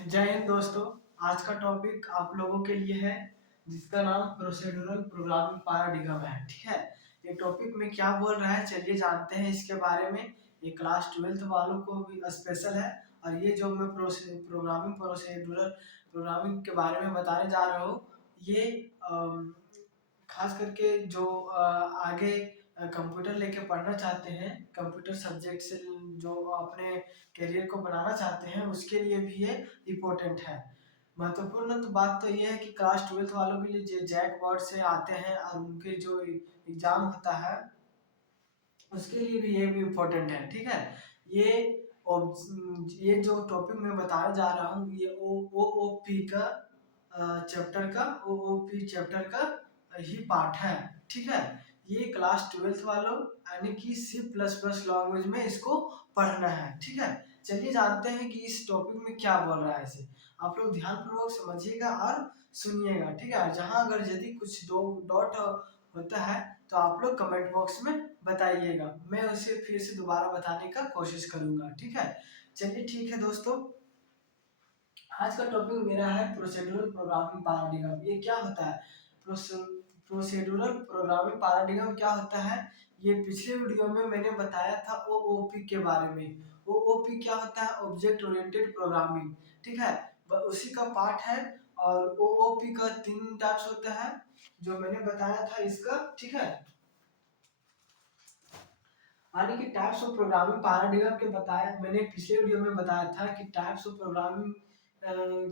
जय हिंद दोस्तों। आज का टॉपिक आप लोगों के लिए है जिसका नाम प्रोसीड्यूरल प्रोग्रामिंग पैराडिग्म है। ठीक है, ये टॉपिक में क्या बोल रहा है चलिए जानते हैं इसके बारे में। ये क्लास 12th वालों को भी स्पेशल है। और ये जो मैं प्रोसीड्यूरल प्रोग्रामिंग के बारे में बताने जा रहा हूँ ये खास करके जो आगे कंप्यूटर लेके पढ़ना चाहते हैं, कंप्यूटर सब्जेक्ट से जो अपने करियर को बनाना चाहते हैं उसके लिए भी ये इम्पोर्टेंट है। महत्वपूर्ण तो बात तो ये है कि क्लास 12th वालों के लिए जो जैक बोर्ड से आते हैं और उनके जो एग्जाम होता है उसके लिए भी ये भी इम्पोर्टेंट है। ठीक है, ये ये जो टॉपिक मैं बताने जा रहा हूँ ये ओ पी का चैप्टर का ही पार्ट है। ठीक है, ये क्लास 12th वालों यानी कि C++ लैंग्वेज में इसको पढ़ना है। ठीक है, चलिए जानते हैं कि इस टॉपिक में क्या बोल रहा है। इसे आप लोग ध्यानपूर्वक समझिएगा और सुनिएगा। ठीक है, जहां अगर यदि कुछ दो डॉट होता है तो आप लोग कमेंट बॉक्स में बताइएगा, मैं उसे फिर से दोबारा बताने का कोशिश करूंगा। ठीक है, चलिए ठीक है दोस्तों, आज का टॉपिक मेरा है प्रोसीड्यूरल प्रोग्रामिंग पैराडिग्म। ये क्या होता है? प्रोसीड्यूरल प्रोग्रामिंग पैराडिग्म क्या होता है? ये पिछले वीडियो में मैंने बताया था ओओपी के बारे में। ओओपी क्या होता है? Object oriented programming. ठीक है, उसी का पार्ट है। और ओओपी का 3 टाइप्स होता है जो मैंने बताया था इसका। ठीक है, यानी कि टाइप्स ऑफ प्रोग्रामिंग पैराडिग्म के बताया मैंने पिछले वीडियो में बताया था कि टाइप्स ऑफ प्रोग्रामिंग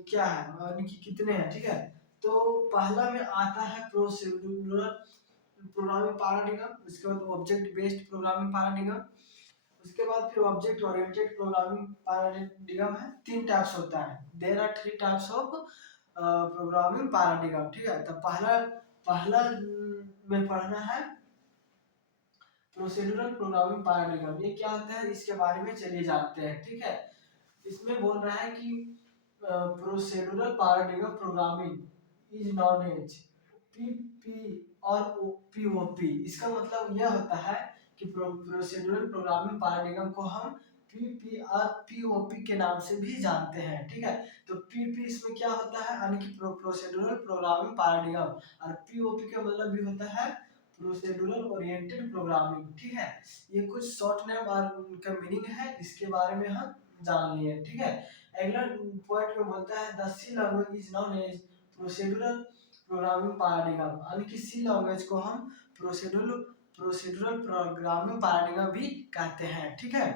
क्या है यानी कि कितने हैं। ठीक है, तो पहला में आता है प्रोसीड्यूरल प्रोग्रामिंग पैराडिग्म, उसके बाद ऑब्जेक्ट बेस्ड प्रोग्रामिंग पैराडिग्म, उसके बाद फिर ऑब्जेक्ट ओरिएंटेड प्रोग्रामिंग पैराडिग्म है। 3 टाइप्स होता है। There are 3 types of programming paradigm. ठीक है, तो पहला पहला में पढ़ना है प्रोसीड्यूरल प्रोग्रामिंग पैराडिग्म। ये क्या होता है इसके बारे में चलिए जानते हैं। ठीक है, इसमें बोल रहा है कि procedural paradigm programming is known as PP और पीओपी। इसका मतलब यह होता है कि प्रोसीड्यूरल प्रोग्रामिंग पैराडिग्म को हम पीपी और पीओपी के नाम से भी जानते हैं। ठीक है, तो पीपी इसमें क्या होता है यानी कि प्रोसीड्यूरल प्रोग्रामिंग पैराडिग्म, और पीओपी का मतलब भी होता है प्रोसीड्यूरल ओरिएंटेड प्रोग्रामिंग। ठीक है, ये कुछ शॉर्ट नेम और उनका मीनिंग है, इसके बारे में हम जान लिए। ठीक है, अगला पॉइंट में बोलता है the C language is known as procedural programming paradigm, यानी कि सी लैंग्वेज को हम प्रोसीड्यूरल प्रोसीड्यूरल प्रोग्रामिंग पैराडिग्म भी कहते हैं। ठीक है,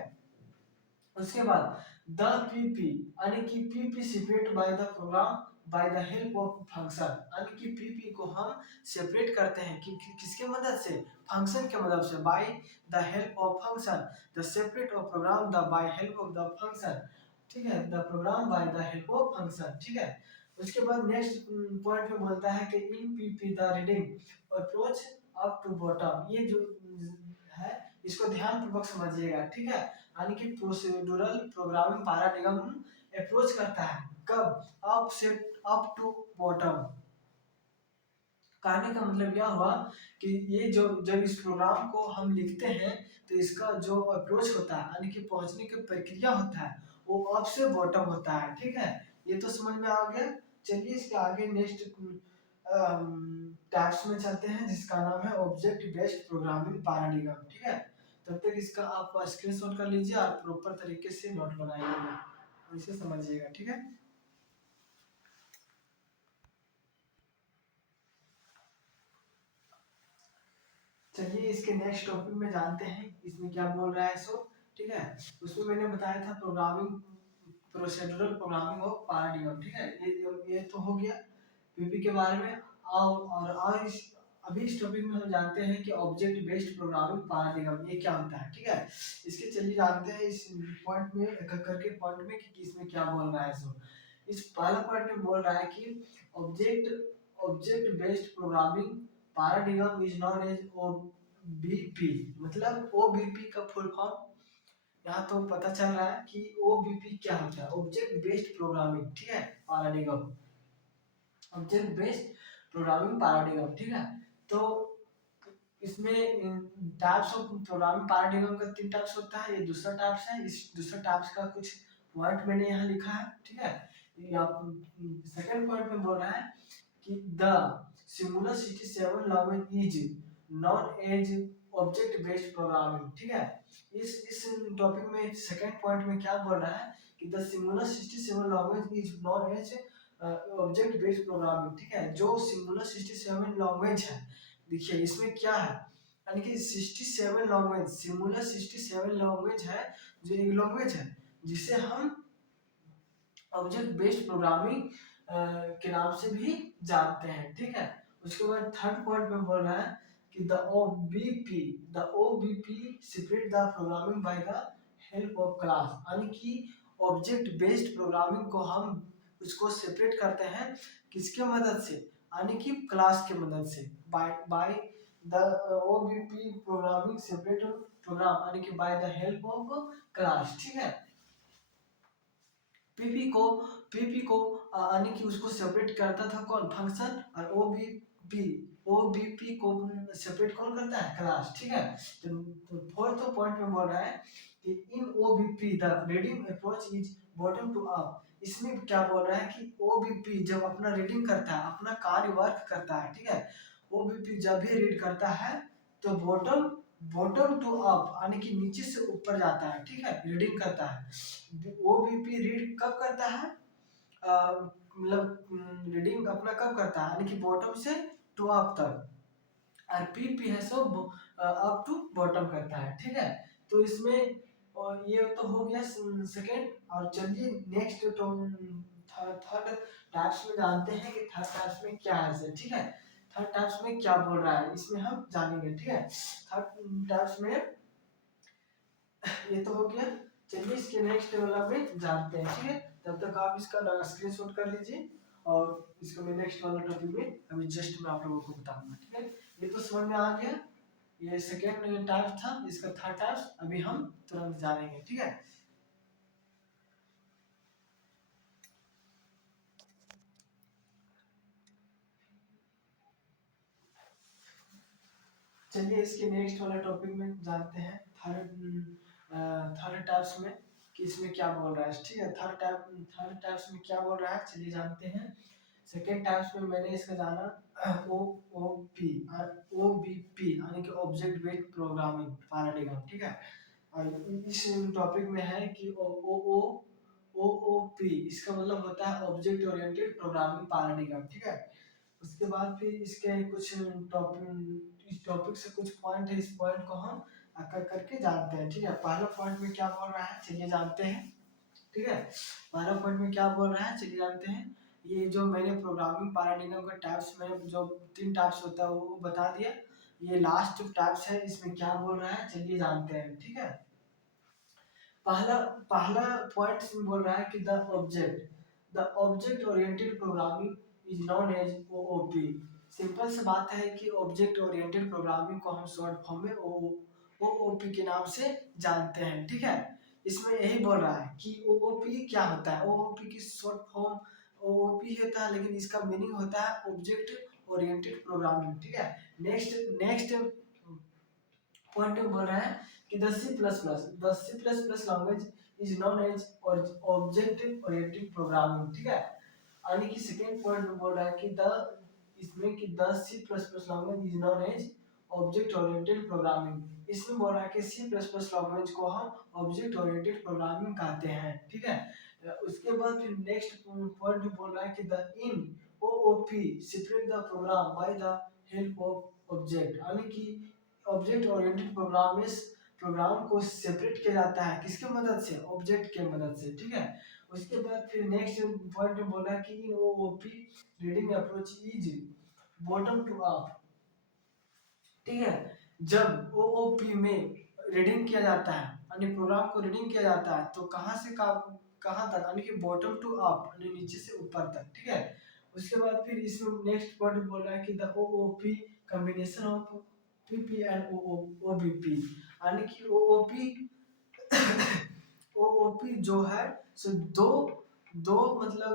उसके बाद द पीपी यानी कि PP separate by the program by the help of function, यानी कि पीपी को हम सेपरेट करते हैं कि किसके मदद से? फंक्शन के मदद से। By the help of function the separate of program the by help of the function. ठीक है, the program by the help of function. ठीक है, उसके बाद नेक्स्ट पॉइंट में बोलता है कि in PP the reading approach up to bottom. ये जो है इसको ध्यान पूर्वक समझिएगा। ठीक है, यानी कि प्रोसीड्यूरल प्रोग्रामिंग पैराडिग्म अप्रोच करता है कब? अप से अप टू बॉटम। कहने का मतलब यह हुआ कि ये जो जब इस प्रोग्राम को हम लिखते हैं तो इसका जो अप्रोच होता है यानी कि पहुंचने की प्रक्रिया होता है वो अप से बॉटम होता है। ठीक है, ये तो समझ में आ गया। चलिए इसके आगे नेक्स्ट टाइप्स में चलते हैं जिसका नाम है ऑब्जेक्ट बेस्ड प्रोग्रामिंग पैराडिग्म। ठीक है, तब तक इसका आप स्क्रीनशॉट कर लीजिए और प्रॉपर तरीके से नोट बनाइएगा और इसे समझिएगा। ठीक है, चलिए इसके नेक्स्ट टॉपिक में जानते हैं इसमें क्या बोल रहा है सो। ठीक है, उसमें मैंने बताया था programming procedural programming of paradigm. ठीक है, ये तो हो गया पीपी के बारे में। और अभी इस टॉपिक में हम जानते हैं कि ऑब्जेक्ट बेस्ड प्रोग्रामिंग पैराडिग्म ये क्या होता है। ठीक है, इसके चलिए जानते हैं इस पॉइंट में एक एक करके पॉइंट में कि इसमें क्या बोल रहा है सो। इस पहला पॉइंट में बोल रहा है कि object object based programming paradigm is known as OBP. मतलब ओबीपी का फुल फॉर्म यहाँ तो पता चल रहा है कि ओबीपी क्या होता है, ऑब्जेक्ट बेस्ड प्रोग्रामिंग। ठीक है, paradigm object based programming paradigm. ठीक है, तो इसमें टाइप्स ऑफ प्रोग्रामिंग पैराडिग्म का 3 टाइप्स होता है। ये दूसरा टाइप्स है। इस दूसरा टाइप्स का कुछ पॉइंट मैंने यहाँ लिखा है। ठीक है, या सेकंड पॉइंट में बोल रहा है कि the Simula 67 language is known as object based programming. ठीक है, इस टॉपिक में सेकंड पॉइंट में क्या बोल रहा है कि the Simula 67 language is known as object based programming. ठीक है, जो सिमुलर 67 लैंग्वेज है, देखिए इसमें क्या है, यानी कि 67 लैंग्वेज, सिमुलर 67 लैंग्वेज है, जो एक लैंग्वेज है जिसे हम ऑब्जेक्ट बेस्ड प्रोग्रामिंग के नाम से भी जानते हैं। ठीक है, उसके बाद थर्ड पॉइंट में बोल रहा है कि the O B P separate the programming by the help of class, यानी कि ऑब्जेक्ट बेस्ड प्रोग्रामिंग को हम उसको सेपरेट करते हैं किसके मदद से, यानी कि क्लास के मदद से। By by the O B P programming separate program, यानी कि by the help of class. ठीक है, पीपी को पीपी को यानी कि उसको सेपरेट करता था कौन, फंक्शन, और ओ बी पी को सेपरेट कौन करता है, क्लास। ठीक है, तो फोर्थ पॉइंट में बोल रहा है कि in O B P the reading approach is bottom to up. इसमें क्या बोल रहा है कि ओ बी पी जब अपना रीडिंग करता है, अपना कार्य वर्क करता है, ठीक है, ओ बी पी जब भी रीड करता है तो बॉटम बॉटम टू अप, यानी कि नीचे से ऊपर जाता है। ठीक है, रीडिंग करता है। ओबीपी रीड कब करता है, मतलब रीडिंग अपना कब करता है, यानी कि बॉटम से टू अप तक, और पीपी है सो अप टू बॉटम करता है। ठीक है, तो इसमें और ये तो हो गया सेकेंड। और चलिए नेक्स्ट तो थर्ड टाइप्स में जानते हैं कि थर्ड टाइप्स में क्या है। ठीक है, थर्ड टाइप्स में क्या बोल रहा है इसमें हम जानेंगे। ठीक है, थर्ड टाइप्स में ये तो हो गया। चलिए इसके नेक्स्ट वाला में जानते हैं। ठीक है, तब तक आप इसका स्क्रीनशॉट कर लीजिए, और इसको मैं नेक्स्ट वाला टॉपिक में अभी जस्ट मैं आप लोगों को बताऊंगा। ठीक है, ये तो समझ में आ गया, ये सेकेंड टाइप था, इसका थर्ड टाइप अभी हम तुरंत जानेंगे। ठीक है, चलिए इसके नेक्स्ट वाला टॉपिक में जानते हैं, थर्ड टाइप्स में कि इसमें क्या बोल रहा है। ठीक है, थर्ड टाइप्स में क्या बोल रहा है, चलिए जानते हैं। सेकेंड टाइप्स में मैंने इसका जाना O O P O B P, यानी कि ऑब्जेक्ट बेस्ड प्रोग्रामिंग पैराडिग्म। ठीक है, और इस टॉपिक में है कि ओ पी इसका मतलब होता है ऑब्जेक्ट ओरिएंटेड प्रोग्रामिंग पैराडिग्म। ठीक है, उसके बाद फिर इसके कुछ टॉपिक, इस टॉपिक से कुछ पॉइंट है, इस पॉइंट को हम कर करके जानते हैं। ठीक है, पहला पॉइंट में क्या बोल रहा है, चलिए जानते हैं। ठीक है, पहला पॉइंट में क्या बोल रहा है, चलिए जानते हैं। ये जो मैंने प्रोग्रामिंग पैराडिग्म का टाइप्स में जो तीन टाइप्स होता है वो बता दिया। ये लास्ट टाइप्स है, इसमें क्या बोल रहा है चलिए जानते हैं। ठीक है, पहला पहला पॉइंट बोल रहा है कि the object oriented programming is known as OOP. Simple सी बात है कि ऑब्जेक्ट ओरिएंटेड प्रोग्रामिंग को हम शॉर्ट फॉर्म में ओओपी के नाम से जानते हैं। ठीक है, इसमें यही बोल रहा है कि ओओपी क्या होता है, ओओपी की शॉर्ट फॉर्म ओओपी होता है, लेकिन इसका मीनिंग होता है ऑब्जेक्ट ओरिएंटेड प्रोग्रामिंग। ठीक है, नेक्स्ट नेक्स्ट पॉइंट में बोल रहा है कि the C plus plus language is known as object oriented programming. ठीक है, यानी कि सेकेंड पॉइंट में बोल रहा है कि द इसमें कि the C plus plus language is known as object oriented programming. इसमें बोल रहा है कि सी प्लस प्लस लैंग्वेज को हम ऑब्जेक्ट ओरिएंटेड प्रोग्रामिंग कहते हैं। ठीक है, उसके बाद फिर नेक्स्ट पॉइंट में बोल रहा है कि the in OOP separate the program by the help of object, यानी कि ऑब्जेक्ट ओरिएंटेड प्रोग्राम को सेपरेट किया जाता है किसके मदद से, ऑब्जेक्ट के मदद से। ठीक है, उसके बाद फिर नेक्स्ट पॉइंट में बोला कि in OOP reading approach is bottom to up. ठीक है, जब ओओपी में रीडिंग किया जाता है, यानी प्रोग्राम को रीडिंग किया जाता है, तो कहाँ से कहाँ तक, यानी कि बॉटम टू अप, यानी नीचे से ऊपर तक। ठीक है, उसके बाद फिर इसमें नेक्स्ट पॉइंट बोल रहा है कि the OOP combination of PP and OBP, यानी कि ओओपी ओओपी जो है सो दो दो मतलब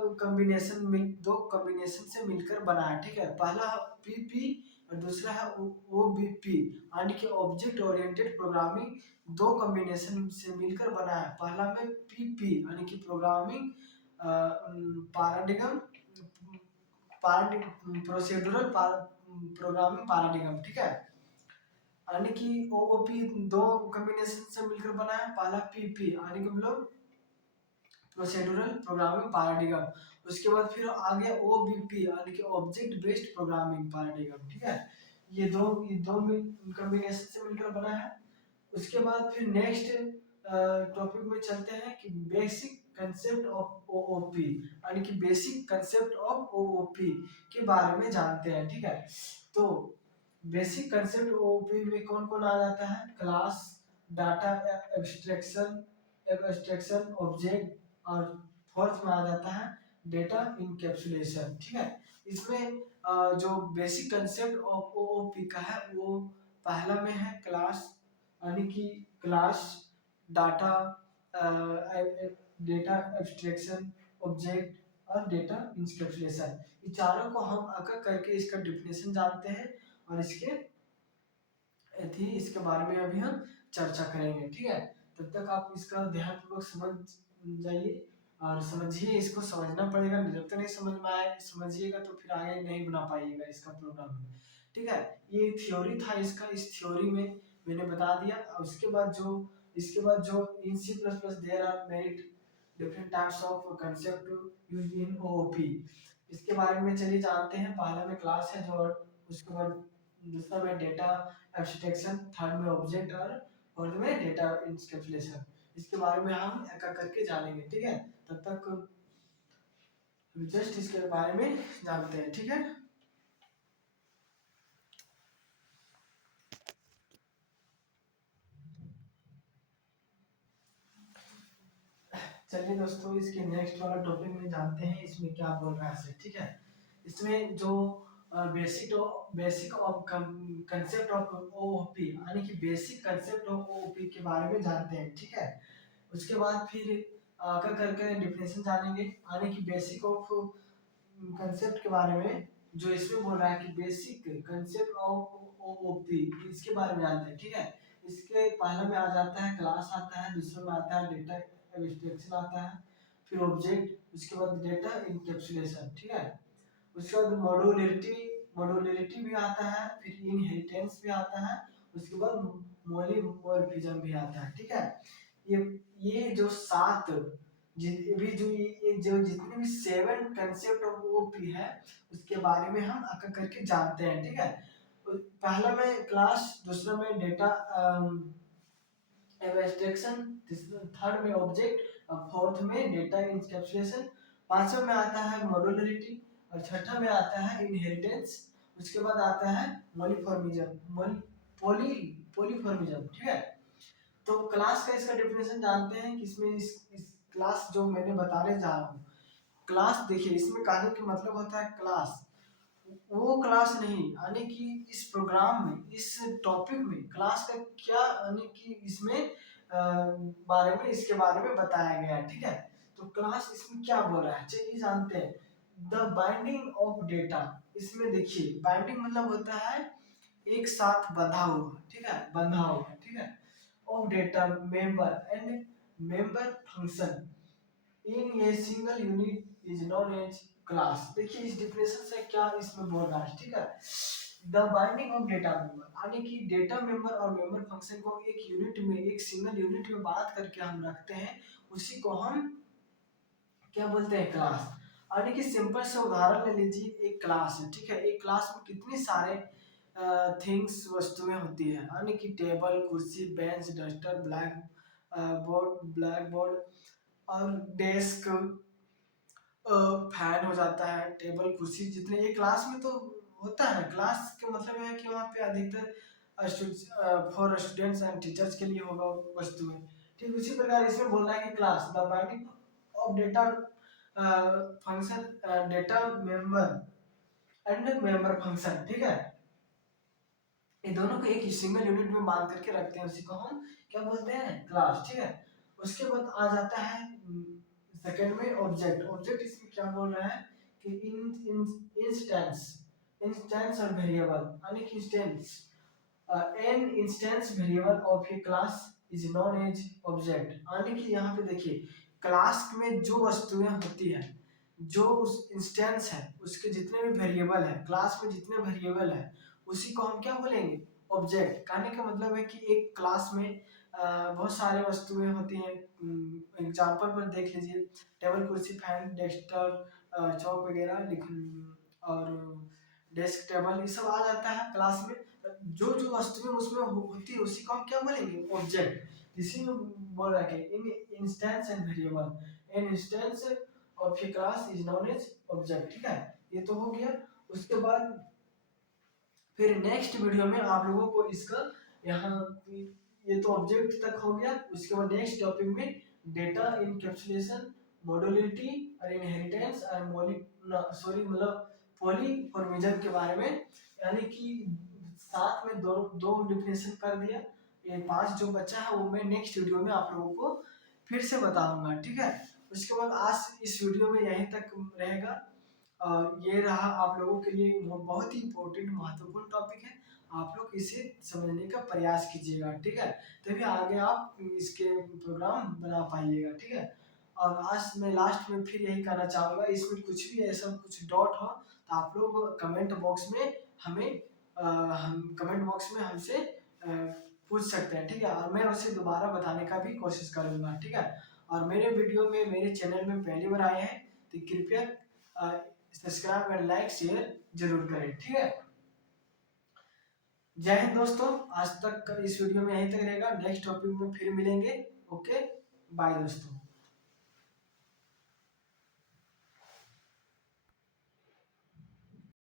दो कॉम्बिनेशन से मिलकर बना है। ठीक है, पहला पीपी और दूसरा है ओबीपी, यानी कि ऑब्जेक्ट ओरिएंटेड प्रोग्रामिंग दो कॉम्बिनेशन से मिलकर बना है। पहला में पीपी यानी कि programming paradigm procedural programming paradigm, ठीक है। यानी कि ओओपी दो कॉम्बिनेशन से मिलकर बना है। पहला पीपी यानी कि हम लोग प्रोसीड्यूरल प्रोग्रामिंग पैराडिगम, उसके बाद फिर आ गया ओबीपी यानी कि ऑब्जेक्ट बेस्ड प्रोग्रामिंग पैराडिगम, ठीक है। ये दो कॉम्बिनेशन से मिलकर बना है। उसके बाद फिर नेक्स्ट टॉपिक में चलते हैं कि बेसिक कंसेप्ट ऑफ ओओपी यानी कि बेसिक कंसेप्ट ऑफ ओओपी के बारे में जानते हैं, ठीक है। तो बेसिक कंसेप्ट ओओपी में कौन कौन आ जाता है? Class, data abstraction abstraction object, और फोर्थ में आ जाता है डेटा इनकैप्सुलेशन, ठीक है। इसमें जो बेसिक कंसेप्ट ऑफ ओओपी का है वो पहला में है क्लास, यानी कि class, data data abstraction object और डेटा इंस्पेक्शन, ये चारों को हम अकर करके इसका डिफिनेशन जानते हैं, और इसके बारे में अभी हम चर्चा करेंगे, ठीक है। तब तक आप इसका ध्यानपूर्वक समझ जाइए और समझिए, इसको समझना पड़ेगा। जब तक नहीं समझ में आए समझिएगा तो फिर आगे नहीं बना पाइएगा इसका प्रोग्राम, ठीक है। ये थ्योरी था इसका, इस थ्योरी में मैंने बता दिया। और इसके बाद जो in C plus plus there are merit different types of concept use in OOP, इसके बारे में चलिए जानते हैं। पहला में क्लास है जो, उसके बाद दूसरा में डेटा एब्स्ट्रैक्शन, थर्ड में ऑब्जेक्ट और फोर्थ में डेटा इंस्पेक्शन। इसके बारे में हम एक एक करके जानेंगे, ठीक है। तब तक जस्ट इसके बारे में जानते हैं, ठीक है। चलिए दोस्तों, इसके नेक्स्ट वाला टॉपिक में जानते हैं इसमें क्या बोल रहा है, ठीक है। इसमें जो basic basic of concept of OOP यानी कि बेसिक कंसेप्ट ऑफ ओओपी के बारे में जानते हैं, ठीक है। उसके बाद फिर आकर करके डिफिनेशन जानेंगे, यानी कि बेसिक ऑफ कंसेप्ट के बारे में। जो इसमें बोल रहा है कि बेसिक कंसेप्ट ऑफ ओओपी, इसके बारे में जानते हैं, ठीक है। इसके पहले में आ जाता है क्लास आता है, दूसरे में आता है डेटा एब्स्ट्रैक्शन आता है, फिर ऑब्जेक्ट, उसके बाद डेटा इनकैप्सुलेशन, ठीक है। उसके बाद मॉड्यूलरिटी भी आता है, फिर इनहेरिटेंस भी आता है, उसके बाद पॉलीमॉर्फिज्म भी आता है, ठीक है। ये ये जो सात भी जो ये जो जितने भी सेवन कंसेप्ट ऑफ ओपी है उसके बारे में हम आकर करके जानते हैं, ठीक है। पहला में क्लास, दूसरा में डेटा एब्स्ट्रैक्शन, थर्ड में ऑब्जेक्ट और फोर्थ में डेटा इंकैप्सुलेशन, पांचवा में आता है मॉड्यूलरिटी और छठा में आता है इनहेरिटेंस, उसके बाद आता है मॉलिफॉर्मिज्म पॉली पॉलीफॉर्मिज्म, ठीक है। तो क्लास का इसका डेफिनेशन जानते हैं कि इसमें इस क्लास जो मैंने बताने जा रहा हूँ, क्लास देखिए इसमें कहने का मतलब होता है क्लास, वो क्लास नहीं, यानी कि इस प्रोग्राम में इस टॉपिक में क्लास का क्या यानी कि इसमें बारे में इसके बारे में बताया गया है, ठीक है। तो क्लास इसमें क्या बोल रहा है चलिए जानते हैं। द बाइंडिंग ऑफ डेटा, इसमें देखिए बाइंडिंग मतलब होता है एक साथ बंधा हुआ, ठीक है, बंधा हुआ, ठीक है। Of data member and member function in a single unit is known as class. देखिए इस डिफिनेशन से क्या इसमें बोल रहा है, ठीक है। The binding of data member यानी कि डेटा मेंबर और मेंबर फंक्शन को एक यूनिट में, एक सिंगल यूनिट में बात करके हम रखते हैं, उसी को हम क्या बोलते हैं? क्लास। यानी कि सिंपल से उदाहरण ले लीजिए, एक क्लास है, ठीक है। एक क्लास में कितने सारे थिंग्स वस्तुएं होती है, यानी कि टेबल, कुर्सी, बेंच, डस्टर, ब्लैक बोर्ड और डेस्क, फैन हो जाता है, टेबल, कुर्सी, जितने ये क्लास में तो होता है। क्लास का मतलब है कि वहाँ पे अधिकतर फॉर स्टूडेंट्स एंड टीचर्स के लिए होगा वस्तुएं। ठीक उसी प्रकार इसमें बोल रहा है कि class the binding of data function data member and member function, ठीक है। ये दोनों को एक ही सिंगल यूनिट में बांध करके रखते हैं, उसी को हम क्या बोलते हैं? क्लास, ठीक है। उसके बाद आ जाता है सेकंड में ऑब्जेक्ट। ऑब्जेक्ट इसमें क्या बोल रहा है कि इंस्टेंस इंस्टेंस और वेरिएबल, यानी कि instance an instance variable of a class is known as object, यानी कि यहाँ पे देखिए क्लास में जो वस्तुएं होती हैं, जो उस इंस्टेंस है, उसके जितने भी वेरिएबल है, क्लास में जितने वेरिएबल है, उसी को हम क्या बोलेंगे, ऑब्जेक्ट। कहने का मतलब है कि एक क्लास में बहुत सारे वस्तुएं होती हैं। एग्जाम्पल पर देख लीजिए, टेबल, कुर्सी, फैन, डेस्कटॉप, चौक वगैरह और डेस्क, टेबल, ये सब आ जाता है क्लास में। जो जो वस्तुएं उसमें होती है उसी को हम क्या बोलेंगे, ऑब्जेक्ट। इसी में बोल रहा है in instance and variable an instance of a class is known as object. ठीक है, ये तो हो गया। उसके बाद फिर नेक्स्ट वीडियो में आप लोगों को इसका यहाँ ये तो ऑब्जेक्ट तक हो गया। उसके बाद नेक्स्ट टॉपिक में डेटा इनकैप्सुलेशन, मॉड्यूलिटी और इनहेरिटेंस और सॉरी मतलब पॉलीमॉर्फिज्म के बारे में, यानी कि साथ में दो दो डिफिनेशन कर दिया। ये 5 जो बचा है वो मैं नेक्स्ट वीडियो में आप लोगों को फिर से बताऊंगा। ठीक है, उसके बाद आज इस वीडियो में यहीं तक रहेगा। ये रहा आप लोगों के लिए बहुत ही इम्पोर्टेंट महत्वपूर्ण टॉपिक है। आप लोग इसे समझने का प्रयास कीजिएगा। ठीक है, तभी आगे आप इसके प्रोग्राम बना पाइएगा। ठीक है, और आज मैं लास्ट में फिर यही कहना चाहूँगा, इसमें कुछ भी ऐसा कुछ डॉट हो तो आप लोग कमेंट बॉक्स में हमें हम कमेंट बॉक्स में हमसे पूछ सकते हैं। ठीक है, और मैं उसे दोबारा बताने का भी कोशिश करूँगा। ठीक है, और मेरे वीडियो में मेरे चैनल में पहली बार आए हैं तो कृपया सब्सक्राइब और लाइक शेयर जरूर करें। ठीक है, जय हिंद दोस्तों। आज तक इस वीडियो में यहीं तक रहेगा, नेक्स्ट टॉपिक में फिर मिलेंगे। ओके, बाय दोस्तों।